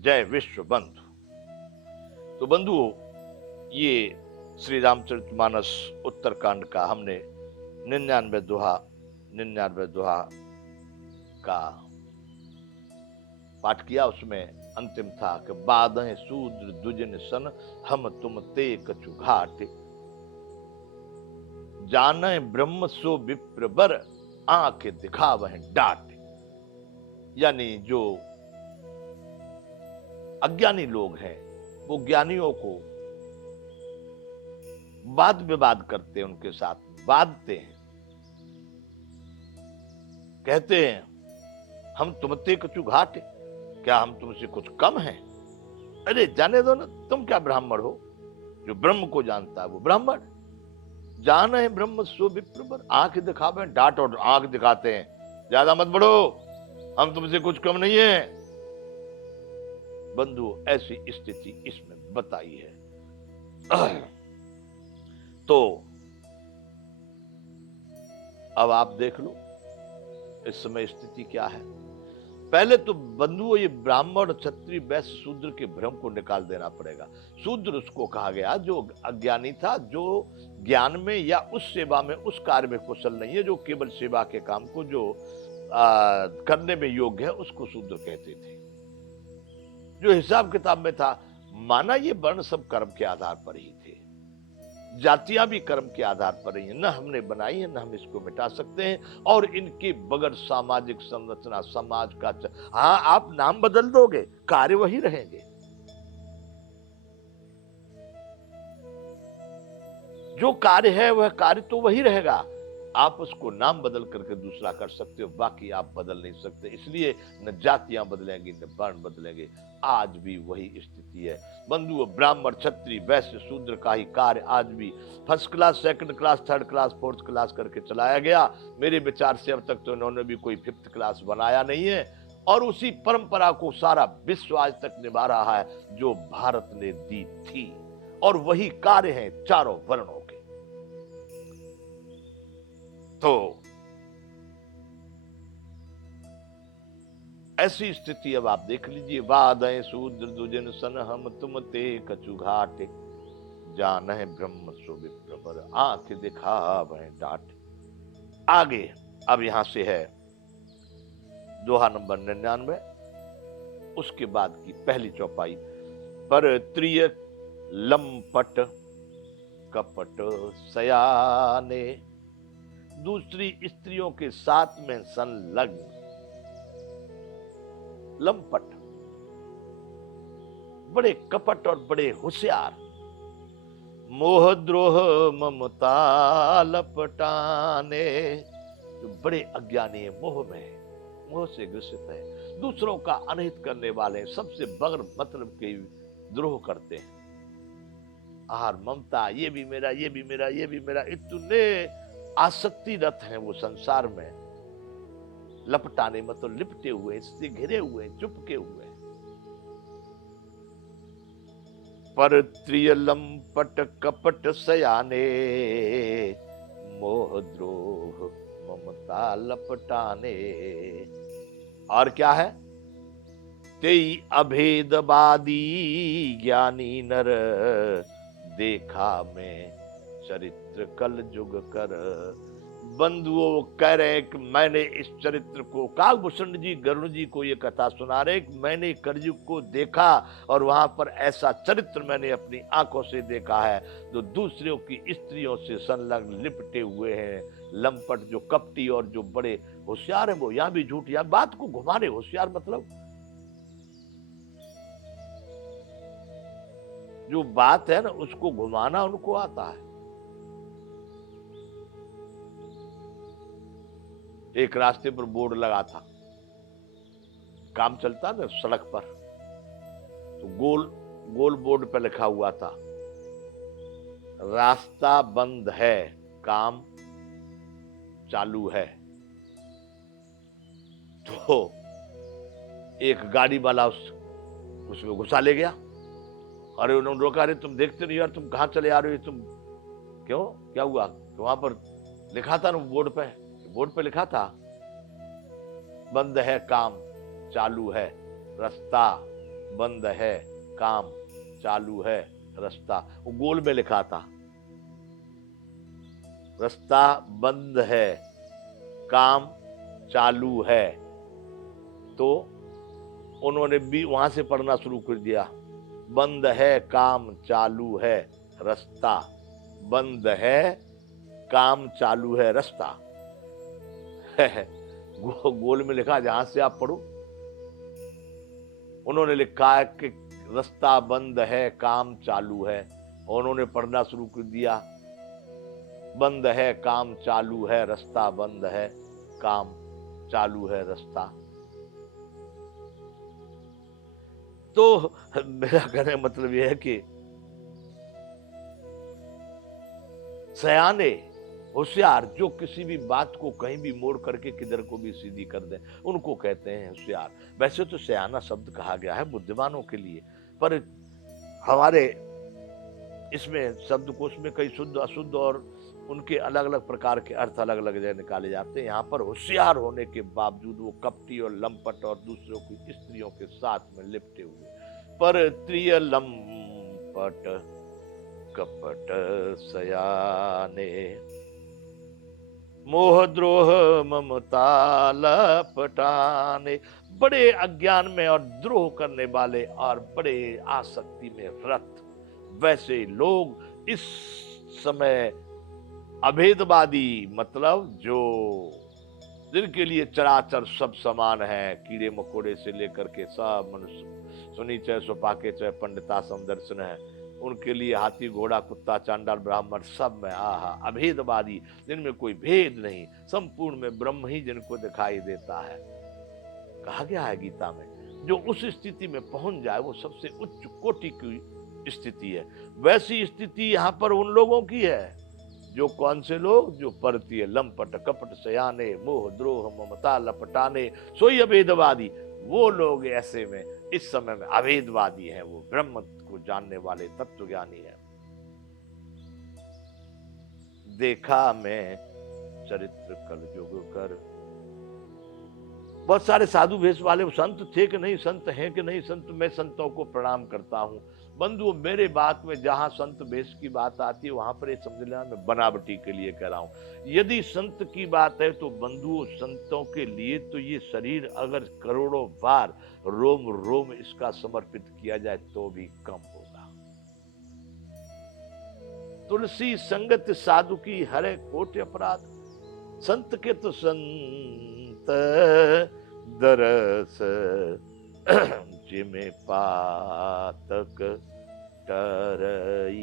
जय विश्व बंधु। तो बंधुओं, ये श्री रामचरितमानस उत्तरकांड का हमने 99 दोहा का पाठ किया। उसमें अंतिम था कि बादहें शूद्र दुजन सन, हम तुम ते कछु घाट, जाने ब्रह्म सो विप्र बर, आंख दिखावह डाट। यानी जो अज्ञानी लोग हैं वो ज्ञानियों को वाद विवाद करते हैं, उनके साथ वादते हैं, कहते हैं हम तुमते कछु घाट, क्या हम तुमसे कुछ कम हैं? अरे जाने दो ना, तुम क्या ब्राह्मण हो? जो ब्रह्म को जानता है वो ब्राह्मण। जान है ब्रह्म सो विप्रबर, आंख दिखावे, डांट और आंख दिखाते हैं, ज्यादा मत बढ़ो, हम तुमसे कुछ कम नहीं है। बंधु, ऐसी स्थिति इसमें बताई है। तो अब आप देख लो इस समय स्थिति क्या है। पहले तो बंधुओं, ये ब्राह्मण क्षत्रिय वैश्य शूद्र के भ्रम को निकाल देना पड़ेगा। शूद्र उसको कहा गया जो अज्ञानी था, जो ज्ञान में या उस सेवा में, उस कार्य में कुशल नहीं है, जो केवल सेवा के काम को जो करने में योग्य है, उसको शूद्र कहते थे। जो हिसाब किताब में था, माना ये वर्ण सब कर्म के आधार पर ही थे, जातियां भी कर्म के आधार पर ही है, न हमने बनाई है, न हम इसको मिटा सकते हैं। और इनके बगैर सामाजिक संरचना समाज का हाँ, आप नाम बदल दोगे, कार्य वही रहेंगे। जो कार्य है वह कार्य तो वही रहेगा, आप उसको नाम बदल करके दूसरा कर सकते हो, बाकी आप बदल नहीं सकते। इसलिए न जातियां बदलेंगी न वर्ण बदलेंगे, आज भी वही स्थिति है। बंधुओं, ब्राह्मण क्षत्रिय वैश्य शूद्र का ही कार्य आज भी first class, second class, third class, fourth class करके चलाया गया। मेरे विचार से अब तक तो इन्होंने भी कोई फिफ्थ क्लास बनाया नहीं है, और उसी परंपरा को सारा विश्व आज तक निभा रहा है जो भारत ने दी थी, और वही कार्य है चारों वर्णों के। तो ऐसी स्थिति अब आप देख लीजिए। वादय शूद्र दुजन सन, हम तुम ते कछु घाट, जान है ब्रह्म सो विप्रबर, आंख दिखा वह डाट। आगे अब यहां से है दोहा नंबर 99, उसके बाद की पहली चौपाई। पर त्रिय लंपट कपट सयाने, दूसरी स्त्रियों के साथ में संलग्न। लंपट, बड़े कपट और बड़े होशियार। मोह द्रोह ममता लपटाने, जो बड़े अज्ञानी है, मोह में है, मोह से ग्रसित है, दूसरों का अनहित करने वाले, सबसे बगैर मतलब के द्रोह करते हैं। आहार ममता, ये भी मेरा, ये भी मेरा, ये भी मेरा, इतने आसक्ति रत हैं वो संसार में। लपटाने मतलब लिपटे हुए, इससे घिरे हुए, चुपके हुए। पर त्रिय लंपट कपट सयाने, मोह द्रोह ममता लपटाने। और क्या है? तेई अभेदवादी ज्ञानी नर, देखा में चरित्र कल जुग कर। बंधुओं कह रहे कि मैंने इस चरित्र को, काकभूषण जी गरुड़ जी को ये कथा सुना रहे कि मैंने कलयुग को देखा, और वहां पर ऐसा चरित्र मैंने अपनी आंखों से देखा है, जो दूसरों की स्त्रियों से संलग्न लिपटे हुए हैं। लंपट, जो कपटी और जो बड़े होशियार है, वो यहां भी झूठ, या बात को घुमा रहे। होशियार मतलब जो बात है ना, उसको घुमाना उनको आता है। एक रास्ते पर बोर्ड लगा था, काम चलता ना सड़क पर, तो गोल गोल बोर्ड पर लिखा हुआ था, रास्ता बंद है, काम चालू है। तो एक गाड़ी वाला उसमें घुसा ले गया। अरे उन्होंने रोका, अरे तुम देखते नहीं यार, तुम कहां चले आ रहे हो, तुम क्यों, क्या हुआ? तो वहां पर लिखा था ना बोर्ड पे लिखा था, बंद है काम चालू है, रास्ता बंद है काम चालू है रास्ता, वो गोल में लिखा था, रास्ता बंद है काम चालू है। तो उन्होंने भी वहां से पढ़ना शुरू कर दिया, बंद है काम चालू है रास्ता, बंद है काम चालू है रास्ता। गोल में लिखा, जहां से आप पढ़ो। उन्होंने लिखा है कि रास्ता बंद है काम चालू है, और उन्होंने पढ़ना शुरू कर दिया, बंद है काम चालू है रास्ता, बंद है काम चालू है रास्ता। तो मेरा कहने का मतलब यह है कि सयाने होशियार जो किसी भी बात को कहीं भी मोड़ करके किधर को भी सीधी कर दें, उनको कहते हैं होशियार। वैसे तो सयाना शब्द कहा गया है बुद्धिमानों के लिए, पर हमारे इसमें शब्दकोश में कई शुद्ध अशुद्ध और उनके अलग अलग प्रकार के अर्थ अलग अलग जगह निकाले जाते हैं। यहाँ पर होशियार होने के बावजूद वो कपटी और लंपट और दूसरों की स्त्रियों के साथ में लिपटे हुए, पर त्रिय लंपट कपट सयाने, मोह द्रोह ममता लपटाने। बड़े अज्ञान में और द्रोह करने वाले और बड़े आसक्ति में रत वैसे लोग इस समय अभेदवादी, मतलब जो जिनके लिए चराचर सब समान है, कीड़े मकोड़े से लेकर के सब मनुष्य, सुनी चाहे सुपाके चाहे पंडिता समदर्शन है, उनके लिए हाथी घोड़ा कुत्ता चांडाल ब्राह्मण सब में आहा अभेदवादी, जिनमें कोई भेद नहीं, संपूर्ण में ब्रह्म ही जिनको दिखाई देता है। कहा गया है गीता में, जो उस स्थिति में पहुंच जाए वो सबसे उच्च कोटि की स्थिति है। वैसी स्थिति यहाँ पर उन लोगों की है जो, कौन से लोग, जो परतीय लंपट कपट सयाने, मोह द्रोह ममता लपटाने, सोई अभेदवादी। वो लोग ऐसे में इस समय में अभेदवादी हैं, वो ब्रह्म को जानने वाले तत्वज्ञानी हैं। देखा मैं चरित्र कलयुग कर। बहुत सारे साधु भेष वाले संत थे कि नहीं, संत हैं कि नहीं संत, मैं संतों को प्रणाम करता हूं। बंधु मेरे बात में जहां संत भेष की बात आती है वहां पर ये समझ लेना मैं बनावटी के लिए कह रहा हूं। यदि संत की बात है तो बंधुओं संतों के लिए तो ये शरीर अगर करोड़ों बार रोम रोम इसका समर्पित किया जाए तो भी कम होगा। तुलसी संगत साधु की हरे कोट अपराध, संत के तो संत दरस जिमे पातक टरई।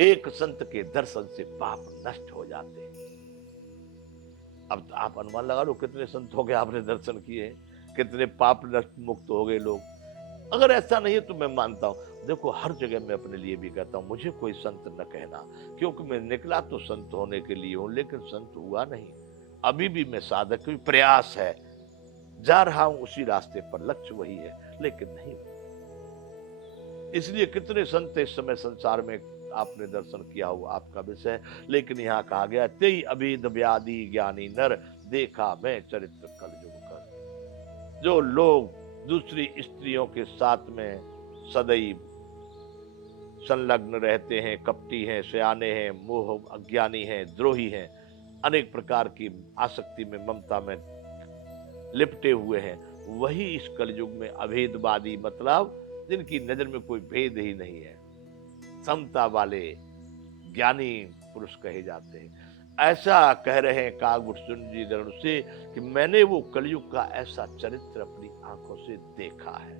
एक संत के दर्शन से पाप नष्ट हो जाते हैं। अब आप अनुमान लगा लो कितने संत हो गए आपने दर्शन किए, कितने पाप नष्ट मुक्त हो गए लोग। अगर ऐसा नहीं है तो मैं मानता हूं, देखो हर जगह मैं अपने लिए भी कहता हूं, मुझे कोई संत न कहना, क्योंकि मैं निकला तो संत होने के लिए हूं, लेकिन संत हुआ नहीं। अभी भी मैं साधक, कोई प्रयास है, जा रहा हूं उसी रास्ते पर, लक्ष्य वही है, लेकिन नहीं। इसलिए कितने संत इस समय संसार में आपने दर्शन किया हो आपका विषय, लेकिन यहाँ कहा गया तेई अभेद व्याधि ज्ञानी नर, देखा मैं चरित्र कलयुग कर। जो लोग दूसरी स्त्रियों के साथ में सदैव संलग्न रहते हैं, कपटी हैं, सयाने हैं, मोह अज्ञानी हैं, द्रोही हैं, अनेक प्रकार की आसक्ति में ममता में लिपटे हुए हैं, वही इस कलयुग में अभेदवादी, मतलब जिनकी नजर में कोई भेद ही नहीं है, समता वाले ज्ञानी पुरुष कहे जाते हैं। ऐसा कह रहे हैं कागभूषण जी धरण से कि मैंने वो कलयुग का ऐसा चरित्र अपनी आंखों से देखा है।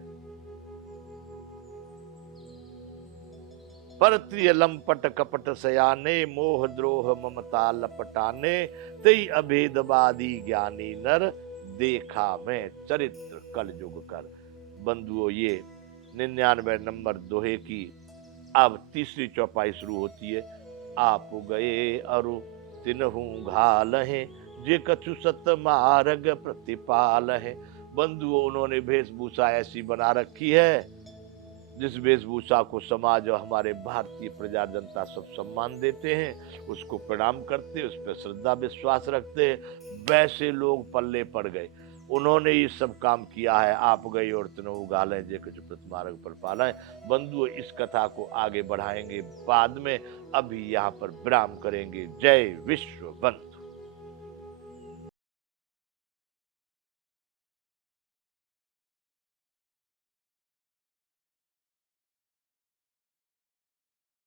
परत्रिय लंपट कपट सयाने, मोह द्रोह ममता लपटाने, तेई अभेदवादी ज्ञानी नर, देखा मैं चरित्र कलयुग कर। बंधुओं ये 99 नंबर दोहे की अब तीसरी चौपाई शुरू होती है। आप गए अरु तिनहु घाल है, जे कछु सत मार्ग प्रतिपाल है। बंधुओं उन्होंने वेशभूषा ऐसी बना रखी है जिस वेशभूषा को समाज और हमारे भारतीय प्रजा जनता सब सम्मान देते हैं, उसको प्रणाम करते, उस पर श्रद्धा विश्वास रखते हैं। वैसे लोग पल्ले पड़ गए। उन्होंने ये सब काम किया है। आप गए और तनऊ गालें जे कुछ प्रतिमार्ग पर पालें। बंधुओं, इस कथा को आगे बढ़ाएंगे बाद में, अभी यहाँ पर विराम करेंगे। जय विश्व वंदना।